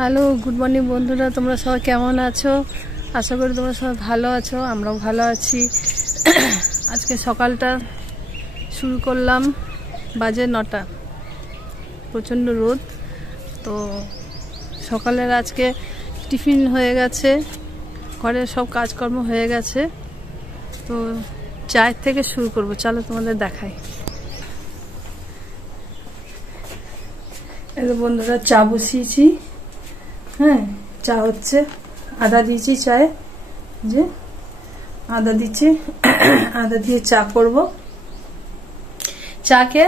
Hello, good morning বন্ধুরা। তোমরা সবাই কেমন আছো? আশা করি তোমরা সবাই ভালো আছো, আমরাও ভালো আছি। আজকে সকালটা শুরু করলাম, বাজে 9টা। প্রচণ্ড রোদ। তো সকালের আজকে টিফিন হয়ে গেছে, ঘরের সব কাজকর্ম হয়ে গেছে। তো চায়ের থেকে শুরু করব, চলো তোমাদের দেখাই। এই বন্ধুরা, চা বসিয়েছি। হ্যাঁ, চা হচ্ছে, আদা দিয়েছি চায়ে, যে আদা দিচ্ছি, আদা দিয়ে চা করব। চাকে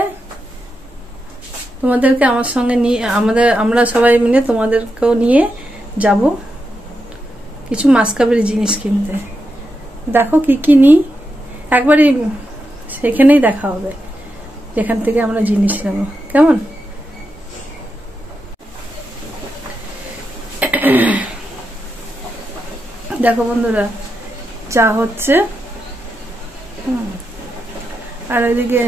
তোমাদেরকে আমার সঙ্গে নিয়ে আমরা সবাই মিলে তোমাদেরকেও নিয়ে যাব কিছু মাসকাবারি জিনিস কিনতে। দেখো কি কি নিই, একবারই সেখানেই দেখা হবে যেখান থেকে আমরা জিনিস নেব। কেমন? দেখো বন্ধুরা, চা হচ্ছে, আর ওইদিকে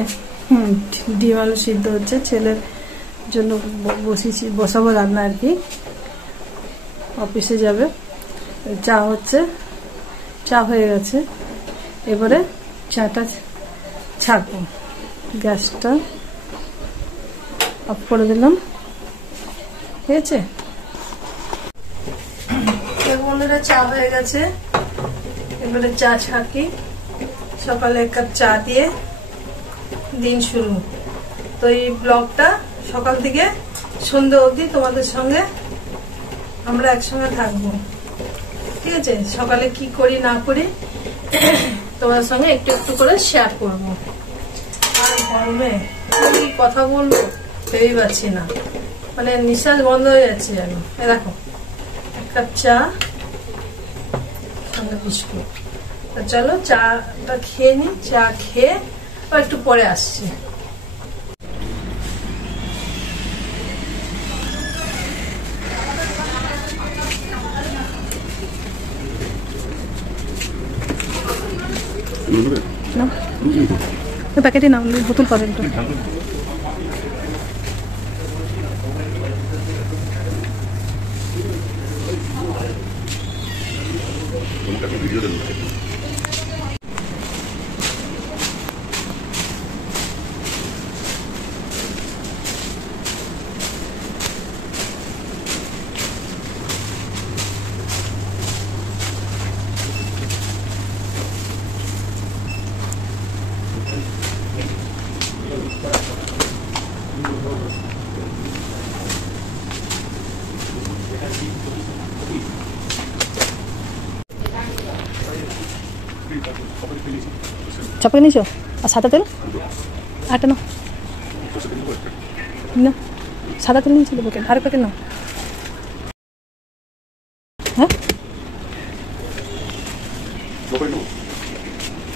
ডিম আলু সিদ্ধ হচ্ছে। ছেলের জন্য বসাবো রান্না আর কি, অফিসে যাবে। চা হচ্ছে, চা হয়ে গেছে। এবারে চাটা ছাড়বো, গ্যাসটা অফ করে দিলাম। ঠিক আছে বন্ধুরা, চা হয়ে গেছে। এবারে চা ছাঁকি, সকালে 1 কাপ চা দিয়ে দিন শুরু। তো এই ব্লগটা সকাল থেকে সন্ধ্যে অবধি তোমাদের সঙ্গে আমরা একসঙ্গে থাকবো। ঠিক আছে, সকালে কি করি না করি তোমাদের সঙ্গে একটু একটু করে শেয়ার করবো। আর গরমে কি কথা বলবো ভেবেই পাচ্ছি না, মানে নিঃশ্বাস বন্ধ হয়ে যাচ্ছে যেন। দেখো, 1 কাপ চা, বিস্কুট। চলো চাটা খেয়ে নি। চা খেয়ে একটু পরে আসছি। প্যাকেটে নাম বোতল পাবেন তো। চাপা নিয়েছো? আর সাদা তেল আটা নাও, না সাদা তেল নিয়েছিল প্যাকেট, আর প্যাকেট নাও। হ্যাঁ,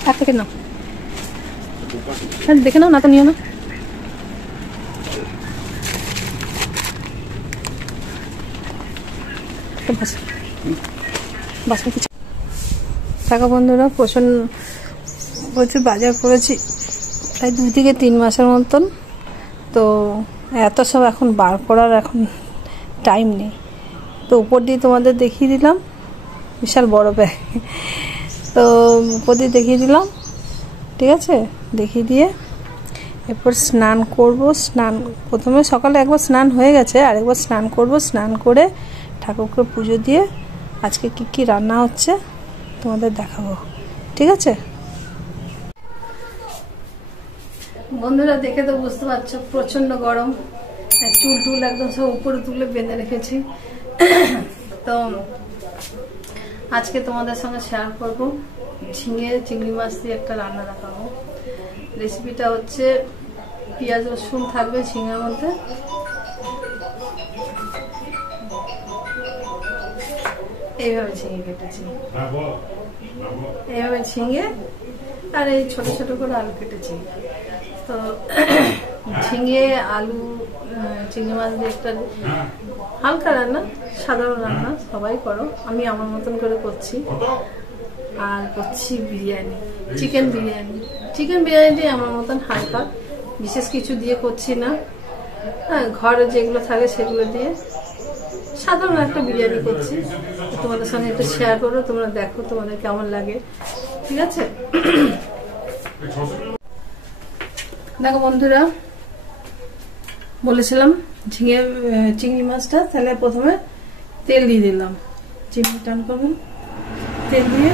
1 প্যাকেট নাও। হ্যাঁ, দেখে নাও, না তো নিও না। টাকা বন্ধুরা, প্রচুর বাজার করেছি, প্রায় 2 থেকে 3 মাসের মতন। তো এত সব এখন বার করার এখন টাইম নেই। তো উপর দিয়ে তোমাদের দেখিয়ে দিলাম, বিশাল বড় ব্যাগ। তো উপর দিয়ে দেখিয়ে দিলাম, ঠিক আছে। দেখিয়ে দিয়ে এরপর স্নান করব। প্রথমে সকালে একবার স্নান হয়ে গেছে, আরেকবার স্নান করব। স্নান করে ঠাকুরকে পুজো দিয়ে আজকে কি কি রান্না হচ্ছে তোমাদের দেখাবো। ঠিক আছে বন্ধুরা, দেখে তো বুঝতে পারছো প্রচন্ড গরম। চুল একদম সব উপরে তুলে বেঁধে রেখেছি। তো আজকে তোমাদের সঙ্গে শেয়ার করব চিংড়ি মাছ দিয়ে একটা রান্না দেখাবো। রেসিপিটা হচ্ছে পেঁয়াজ রসুন থাকবে ঝিঙের মধ্যে। এইভাবে ঝিঙে কেটেছি, এইভাবে ঝিঙে, আর এই ছোট ছোট করে আলু কেটেছি। তো ঝিঙে আলু চিংড়ি মাছ দিয়ে একটা হালকা রান্না, সাধারণ রান্না, সবাই করো, আমি আমার মতন করে করছি। আর করছি বিরিয়ানি, চিকেন বিরিয়ানি আমার মতন হালকা, বিশেষ কিছু দিয়ে করছি না। হ্যাঁ, ঘরে যেগুলো থাকে সেগুলো দিয়ে সাধারণ একটা বিরিয়ানি করছি, তোমাদের সঙ্গে একটু শেয়ার করো, তোমরা দেখো তোমাদের কেমন লাগে। ঠিক আছে, দেখো বন্ধুরা, বলেছিলাম চিংড়ি মাছটা, তাহলে প্রথমে তেল দিয়ে দিলাম, চিংড়ি টান করবেন, তেল দিয়ে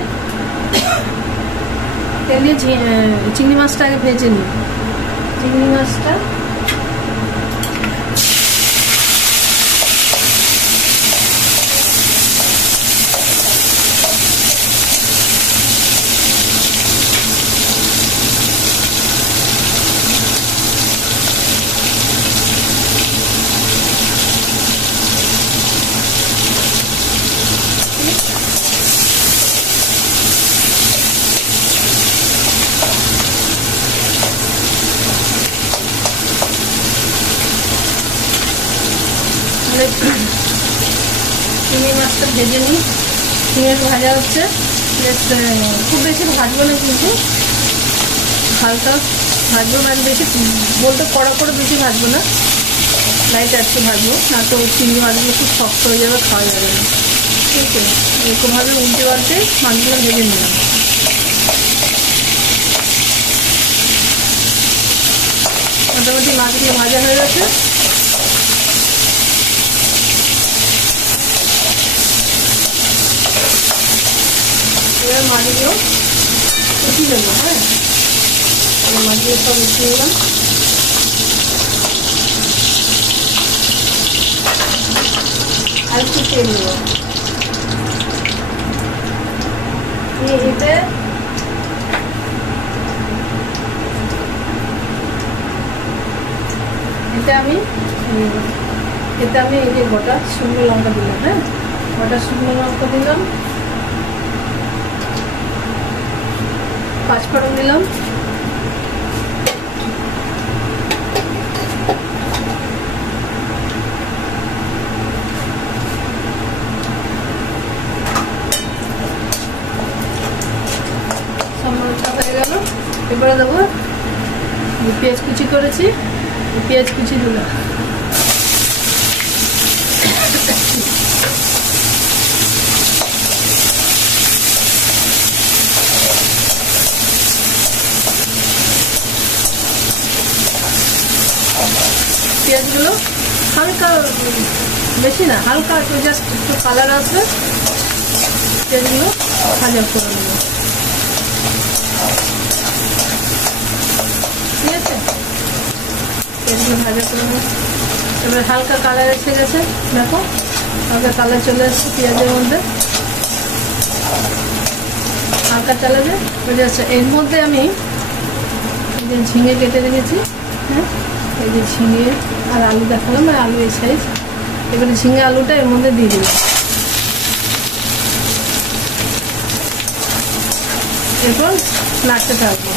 চিংড়ি মাছটা আগে ভেজে নিই। চিংড়ি মাছটা চিংড়ি মাছটা ভেজে নিই। চিংড়ি ভাজা হচ্ছে, খুব বেশি ভাজবো না, কিন্তু হালকা ভাজবো, মানে বেশি বলতে কড়া করে বেশি ভাজবো না, লাইট একটু ভাজবো, না তো চিংড়ি মাছগুলো খুব শক্ত হয়ে যাবে, খাওয়া যাবে না। ঠিক আছে, এরকমভাবে উল্টে পাল্টে মাছগুলো ভেজে নিলাম। মোটামুটি মাছগুলো ভাজা হয়ে গেছে। এবার মাছগুলো উঠিয়ে দেবো। হ্যাঁ, মাছগুলো সব উঠিয়ে দিলাম। আর একটু তেল দেবো, এতে আমি এই যে গোটা শুকনো লঙ্কা দিলাম। হ্যাঁ, গোটা শুকনো লঙ্কা দিলাম, পাঁচফোড়ন দিলাম, হয়ে গেল। এবারে দেবো পেঁয়াজ কুচি করেছি, পেঁয়াজ কুচি দিলাম, পেঁয়াজগুলো হালকা, বেশি না, হালকা একটু জাস্ট একটু কালার আসবে, পেঁয়াজগুলো ভাজা করে নেব। ঠিক আছে, পেঁয়াজগুলো ভাজা করে নেব। এবারে হালকা কালার এসে গেছে, দেখো হালকা কালার চলে আসছে পেঁয়াজের মধ্যে, হালকা চালাবে বোঝা যাচ্ছে। এর মধ্যে আমি এই যে ঝিঙে কেটে রেখেছি, হ্যাঁ, এই যে ঝিঙে আর আলু দেখালাম, আর আলু এই সাইজ। এবারে ঝিঙে আলুটা এর মধ্যে দিয়ে দিলাম, এরপর নাড়তে থাকবো,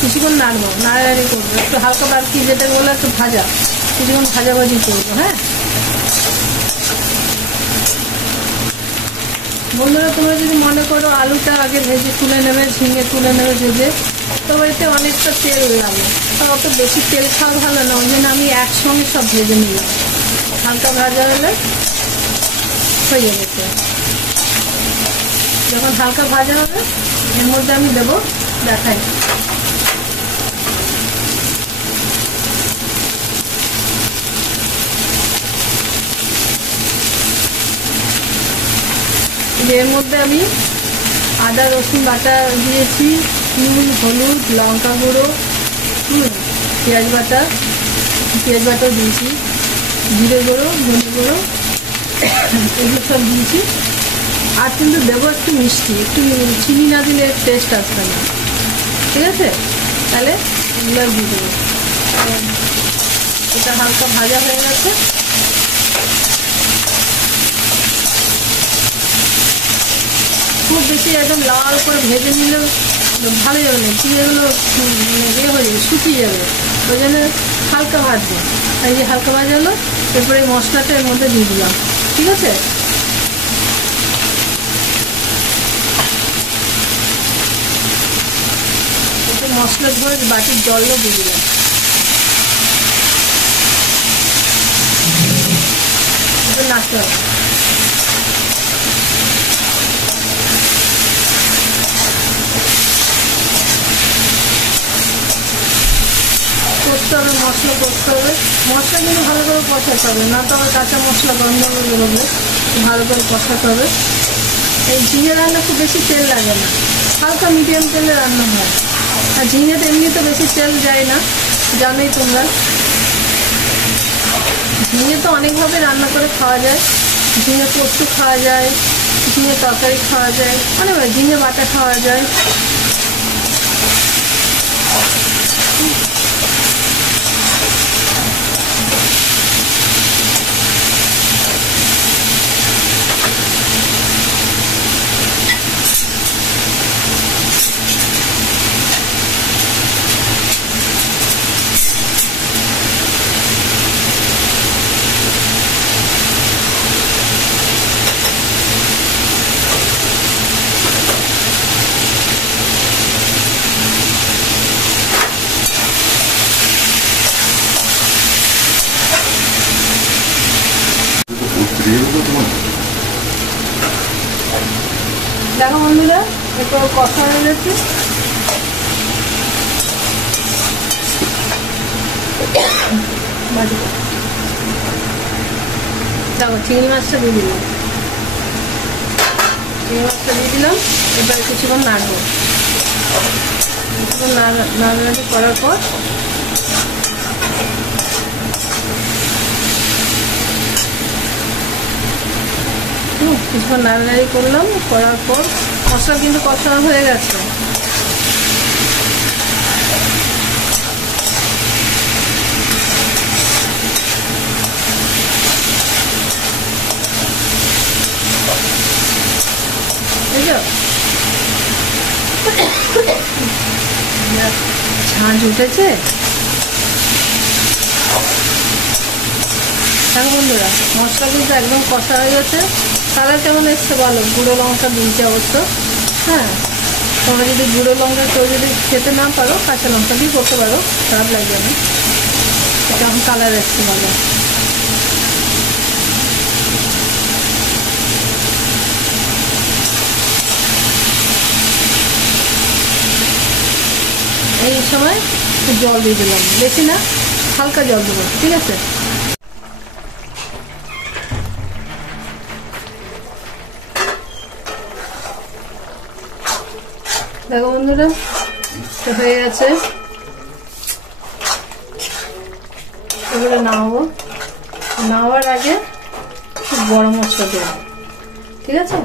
কিছুক্ষণ নাড়বো, নাড়াড়ি করবো, একটু হালকা বাড়তি, যেটা বলে একটু ভাজা, কিছুক্ষণ ভাজাভাজি করবো। হ্যাঁ বন্ধুরা, তোমরা যদি মনে করো আলুটা আগে ভেজে তুলে নেবে, ঝিঙে তুলে নেবে ভেজে, তবে এতে অনেকটা তেল লাগে, অত বেশি তেল খাওয়া ভালো না, ওই জন্য আমি একসঙ্গে সব ভেজে নিলাম। হালকা ভাজা হলে হয়ে যাবে। যখন হালকা ভাজা হবে এর মধ্যে আমি দেবো, দেখাই, এর মধ্যে আমি আদা রসুন বাটা দিয়েছি, নুন, হলুদ, লঙ্কা গুঁড়ো, পেঁয়াজ বাটাও দিয়েছি, জিরে গুঁড়ো, ধনে গুঁড়ো, এগুলো সব দিয়েছি। আর কিন্তু দেবো একটু মিষ্টি, একটু চিনি না দিলে টেস্ট আসবে না। ঠিক আছে, তাহলে এগুলো দিয়ে দেবো। এটা হালকা ভাজা হয়ে গেছে, খুব বেশি একদম লাল করে ভেজে নিলেও ভালো যাবে না, চিড়েগুলো ইয়ে হয়ে যাবে, শুকিয়ে যাবে, ওই জন্য হালকা ভাজবো। এই যে হালকা ভাজা হলো, এরপরে এই মশলাটা এর মধ্যে দিয়ে দিলাম। ঠিক আছে, একটু মশলা ধরে বাটির জলও দিয়ে দিলাম। নাড়তে হবে। করতে হবে, মশলা করতে হবে। মশলা কিন্তু ভালো করে কষাতে হবে, না তবে কাঁচা মশলা গন্ধ বেরোবে। ভালো করে কষাতে হবে। এই ঝিঙে রান্না খুব বেশি তেল লাগে না, হালকা মিডিয়াম তেলে রান্না হয়। আর ঝিঙেতে এমনিতে বেশি তেল যায় না, জানোই তোমরা। ঝিঙে তো অনেকভাবে রান্না করে খাওয়া যায়। ঝিঙে পোস্ত খাওয়া যায়, ঝিঙে তরকারি খাওয়া যায়, অনেকভাবে ঝিঙে বাটা খাওয়া যায়। দেখো বন্ধুরা, একটু কষা হয়ে গেছে। দেখো চিংড়ি মাছটা দিয়ে দিলাম, এবার কিছুক্ষণ নাড়বো। কিছুক্ষণ নাড়ানাড়ি করার পর কিছুক্ষণ নাড়ানাড়ি করলাম, করার পর মশলা কিন্তু কষা হয়ে গেছে। ঝাঁঝ উঠেছে। দেখো বন্ধুরা, মশলা কিন্তু একদম কষা হয়ে গেছে। কালার কেমন এসছে বলো? গুঁড়ো লঙ্কা দিয়েছে অবশ্য। হ্যাঁ, তোমরা যদি গুঁড়ো লঙ্কা কেউ যদি খেতে না পারো, কাঁচা লঙ্কা দিয়ে করতে পারো, খারাপ লাগবে না। কেমন কালার এসছে বলো? এই সময় জল দিয়ে দিলাম, বেশি না, হালকা জল দেবো, ঠিক আছে? দেখো বন্ধুরা, হয়ে গেছে। এবারে নামাবো। নামাবার আগে গরম মশলা দেবো, ঠিক আছে?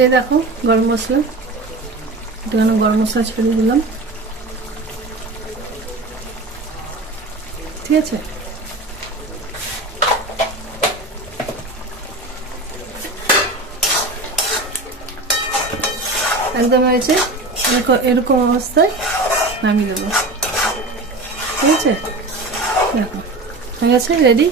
এই দেখো গরম মশলা, একটুখানি গরম মশলা ছড়িয়ে দিলাম, ঠিক আছে? একদম হয়েছে। এরকম অবস্থায় নামিয়ে দেবো, ঠিক আছে? দেখো হয়ে গেছে, রেডি।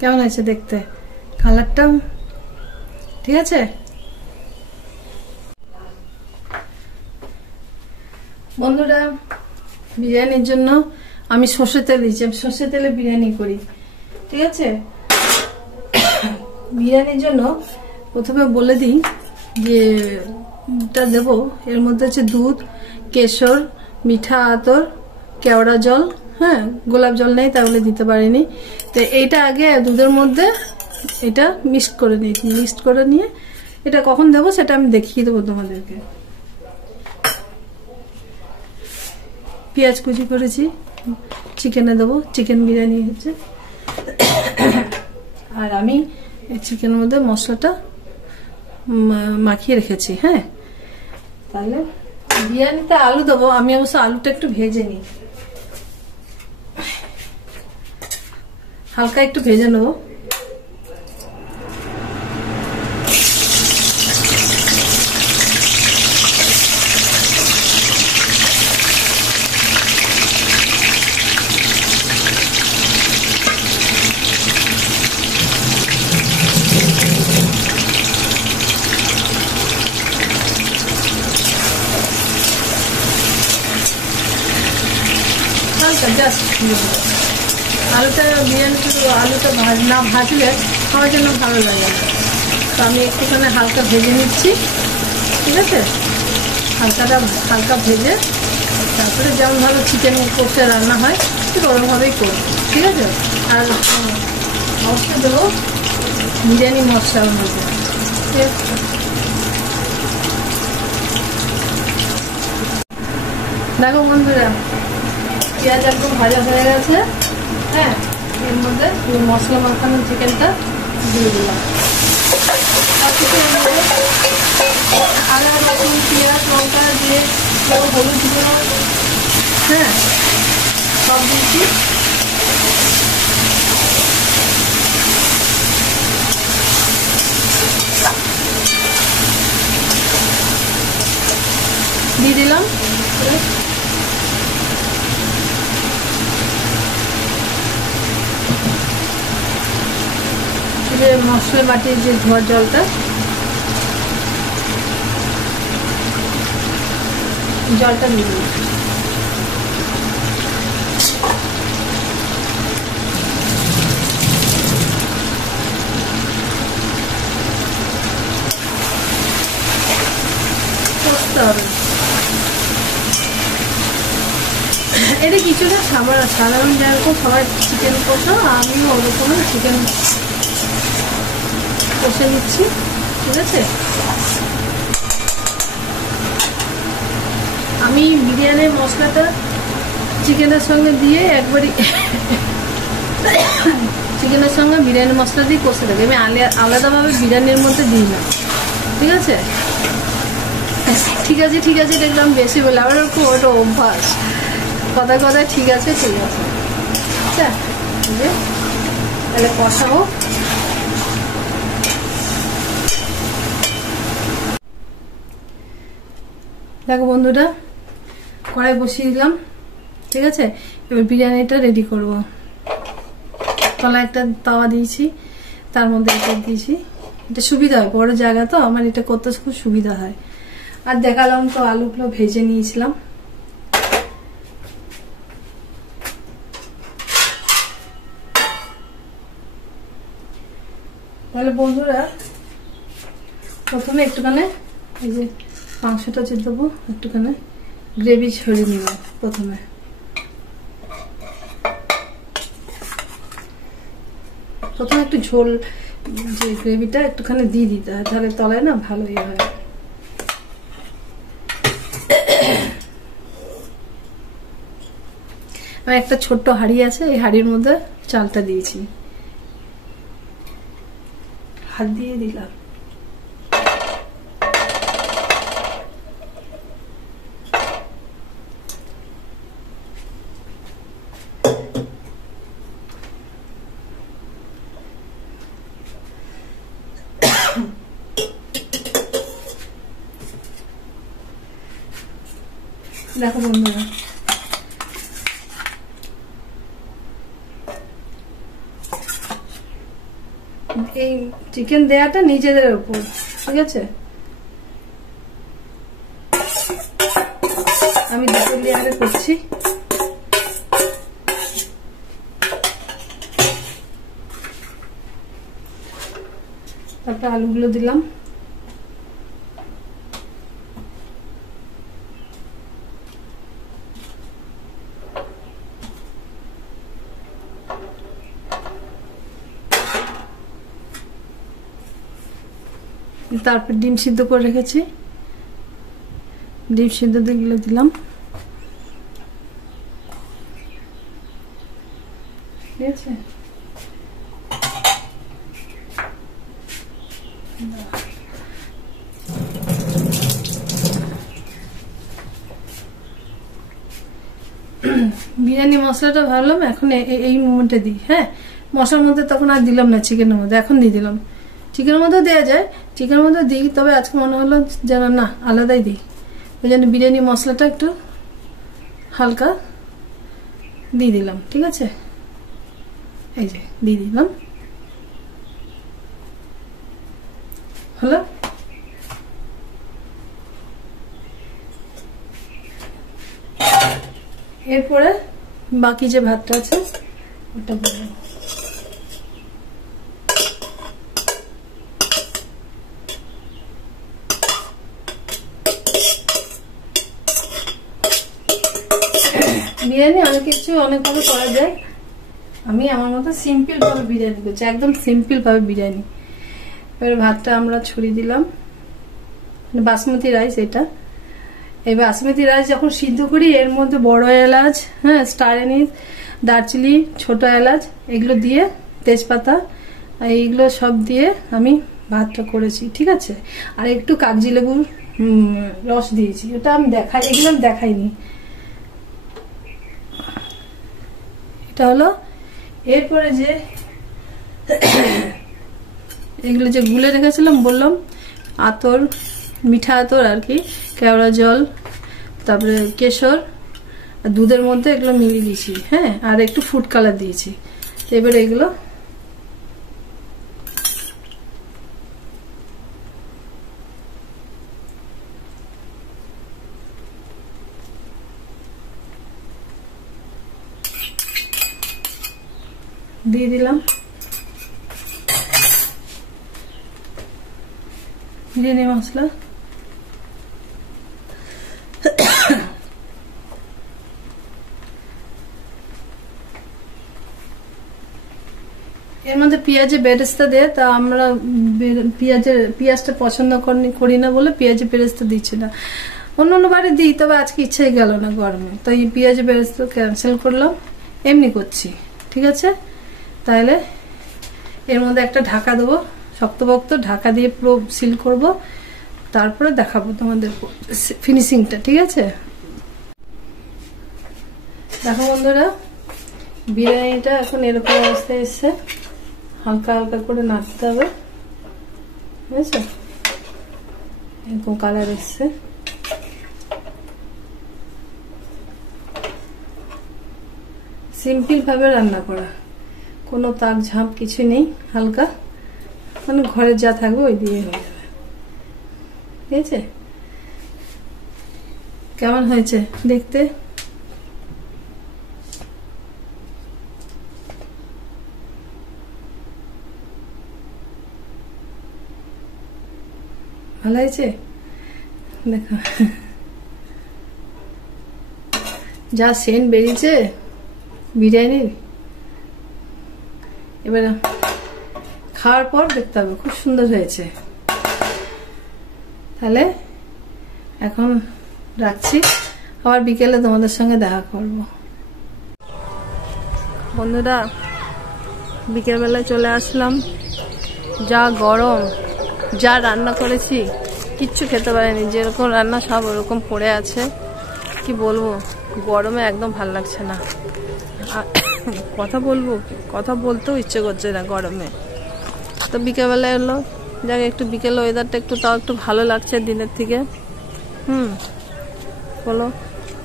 কেমন আছে দেখতে কালারটা? ঠিক আছে বন্ধুরা, বিরিয়ানির জন্য আমি সর্ষের তেল দিচ্ছি। আমি সর্ষের তেলে বিরিয়ানি করি, ঠিক আছে? বিরিয়ানির জন্য প্রথমে বলে দিই যে দেবো, এর মধ্যে হচ্ছে দুধ, কেশর, মিঠা আতর, কেওড়া জল, হ্যাঁ, গোলাপ জল নেই তাহলে দিতে পারিনি। তো এইটা আগে দুধের মধ্যে এটা মিক্সড করে নিয়ে এটা কখন দেবো সেটা আমি দেখিয়ে দেবো তোমাদেরকে। পেঁয়াজ কুচি করেছি, চিকেনে দেবো, চিকেন বিরিয়ানি হচ্ছে। আর আমি চিকেনের মধ্যে মশলাটা মাখিয়ে রেখেছি। হ্যাঁ, তাহলে বিরিয়ানিতে আলু দেবো। আমি অবশ্য আলুটা একটু ভেজে নিই, হালকা একটু ভেজে নেবো। আলুটা বিরিয়ানি শুধু আলুটা না ভাজলে খাওয়ার জন্য ভালো লাগে না। তো আমি একটুখানি হালকা ভেজে নিচ্ছি, ঠিক আছে। হালকা ভেজে তারপরে যেমনভাবে চিকেন কষে রান্না হয় ঠিক ওরমভাবেই করব, ঠিক আছে। আর মশলা দেবো বিরিয়ানি মশলার মধ্যে, ঠিক আছে। দেখো বন্ধুরা, পেঁয়াজ একদম ভাজা হয়ে গেছে। হ্যাঁ, এর মধ্যে মশলা মাখানো চিকেনটা দিয়ে দিলাম। আদা রসুন পেঁয়াজ লঙ্কা দিয়ে হলুদ গুঁড়ো, হ্যাঁ, সব দিয়েছি। দিয়ে দিলাম যে মশলা বাটির যে ধোয়ার জলটা, দিয়ে দিলাম। কষতে হবে এটা কিছুটা সাধারণ যেরকম সবাই চিকেন কষা, আমিও ওরকমই চিকেন কষে নিচ্ছি, ঠিক আছে। আমি বিরিয়ানির মশলাটা চিকেনের সঙ্গে দিয়ে একবারই চিকেনের সঙ্গে বিরিয়ানি মশলা দিয়ে কষে থাকি। আমি আলাদাভাবে বিরিয়ানির মধ্যে দিই না, ঠিক আছে। ঠিক আছে দেখলাম বেশি বলে আবার ওটা অভ্যাস, কথায় ঠিক আছে আচ্ছা। তাহলে কষাবো। দেখো বন্ধুরা, কড়াই বসিয়ে দিলাম, ঠিক আছে। এবার বিরিয়ানিটা রেডি করব। তলায় একটা তাওয়া দিয়েছি, তার মধ্যে এটা দিয়েছি। এটা সুবিধা হয়, বড় জায়গা তো আমার এটা করতে খুব সুবিধা হয়। আর দেখালাম তো আলুগুলো ভেজে নিয়েছিলাম। তাহলে বন্ধুরা, প্রথমে একটুখানি এই যে মাংসটা যে দেবো, একটুখানি গ্রেভি ছড়িয়ে নিব। প্রথমে একটু ঝোল, যে গ্রেভিটা একটুখানি দিয়ে দিতে হয়, তাহলে তলায় না ভালো ইয়ে হয়। আমার একটা ছোট্ট হাঁড়ি আছে, এই হাঁড়ির মধ্যে চালটা দিয়েছি, হাত দিয়ে দিলাম। দেখো বন্ধুরা, এই চিকেন দেয়াটা নিজেদের উপর, ঠিক আছে। আমি দুটো লেয়ারে করছি। তারপর আলুগুলো দিলাম, তারপর ডিম সিদ্ধ করে রেখেছি, ডিম সিদ্ধ দিলে দিলাম, ঠিক আছে। বিরিয়ানি মশলাটা ভাবলাম এখন এই মোমেন্টে দিই। হ্যাঁ, মশলার মধ্যে তখন আর দিলাম না, চিকেনের মধ্যে এখন দিয়ে দিলাম। চিকেনের মধ্যেও দেওয়া যায়, চিকেনের মধ্যে দিই, তবে আজকে মনে হলো যেন না, আলাদাই দিই। ওই জন্য বিরিয়ানি মশলাটা একটু হালকা দিয়ে দিলাম, ঠিক আছে। এই যে দিয়ে দিলাম, হলো। এরপরে বাকি যে ভাতটা আছে ওটা বলবো। বিরিয়ানি অনেক কিছু অনেকভাবে করা যায়, আমি আমার মতো সিম্পল ভাবে বিরিয়ানি করছি, একদম সিম্পল ভাবে বিরিয়ানি। এবারে ভাতটা আমরা ছড়িয়ে দিলাম, বাসমতি রাইস এটা। এই বাসমতি রাইস যখন সিদ্ধ করি এর মধ্যে বড় এলাচ, হ্যাঁ, স্টার এনিস, দারচিনি, ছোট এলাচ এগুলো দিয়ে, তেজপাতা এইগুলো সব দিয়ে আমি ভাতটা করেছি, ঠিক আছে। আর একটু কাগজি লেবুর রস দিয়েছি, ওটা আমি এগুলো আমি দেখাইনি। এটা হলো। এরপরে যে এগুলো যে গুলে রেখেছিলাম বললাম, আতর, মিঠা আতর আর কি, কেওড়া জল, তারপরে কেশর আর দুধের মধ্যে এগুলো মিলিয়ে দিয়েছি, হ্যাঁ, আর একটু ফুড কালার দিয়েছি। এবারে এগুলো দিয়ে দিলাম। বিরিয়ানি মশলা এর মধ্যে পেঁয়াজের বেরেস্তা দেয়, তা আমরা পেঁয়াজটা পছন্দ করি না বলে পেঁয়াজের বেরেস্তা দিচ্ছি না। অন্য বারে দিই, তবে আজকে ইচ্ছাই গেল না গরমে, তাই পেঁয়াজের বেরেস্তা ক্যান্সেল করলাম, এমনি করছি, ঠিক আছে। তাহলে এর মধ্যে একটা ঢাকা দেবো, শক্তপোক্ত ঢাকা দিয়ে পুরো সিল করব, তারপরে দেখাবো তোমাদের ফিনিশিংটা, ঠিক আছে। দেখো বন্ধুরা, বিরিয়ানিটা এখন এরকম অবস্থায় এসছে, হালকা হালকা করে নাড়তে হবে, বুঝেছো, এরকম কালার এসছে। সিম্পল ভাবে রান্না করা, কোনো তাক ঝাঁপ কিছু নেই, হালকা মানে ঘরে যা থাকবে ওই দিয়ে হয়ে যাবে, ঠিক আছে। কেমন হয়েছে দেখতে? ভালো হয়েছে, দেখো যা সেন্ট বেরিয়েছে বিরিয়ানির। এবার খাওয়ার পর দেখতে হবে, খুব সুন্দর হয়েছে। তাহলে এখন রাখছি, আবার বিকেলে তোমাদের সঙ্গে দেখা করব। বন্ধুরা, বিকেলবেলায় চলে আসলাম, যা গরম, যা রান্না করেছি কিচ্ছু খেতে পারিনি, যেরকম রান্না সব ওরকম পড়ে আছে, কি বলবো, গরমে একদম ভাল লাগছে না। কথা বলতেও ইচ্ছে করছে না গরমে। তো বিকেলবেলা এলো, যাকে একটু বিকেল ওয়েদারটা একটু তাও একটু ভালো লাগছে দিনের থেকে। বলো,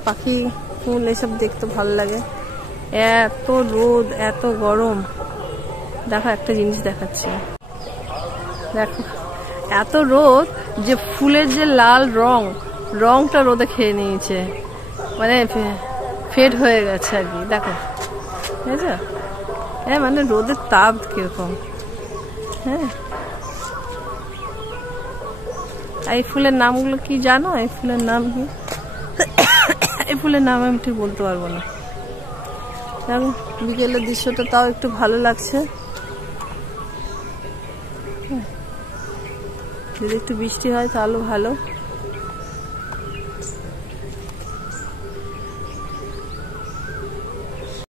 পাখি ফুল এসব দেখতে ভালো লাগে। এত রোদ, এত গরম। দেখো একটা জিনিস দেখাচ্ছি, দেখো এত রোদ যে ফুলের যে লাল রংটা রোদে খেয়ে নিয়েছে, মানে ফেড হয়ে গেছে আর কি। দেখো, বুঝেছো, হ্যাঁ, মানে রোদের তাপ কিরকম। হ্যাঁ, এই ফুলের নামগুলো কি জানো? এই ফুলের নাম কি? এই ফুলের নাম আমি ঠিক বলতে পারবো না। দেখো বিকেলের দৃশ্যটা তাও একটু ভালো লাগছে। যদি একটু বৃষ্টি হয় তাহলে ভালো।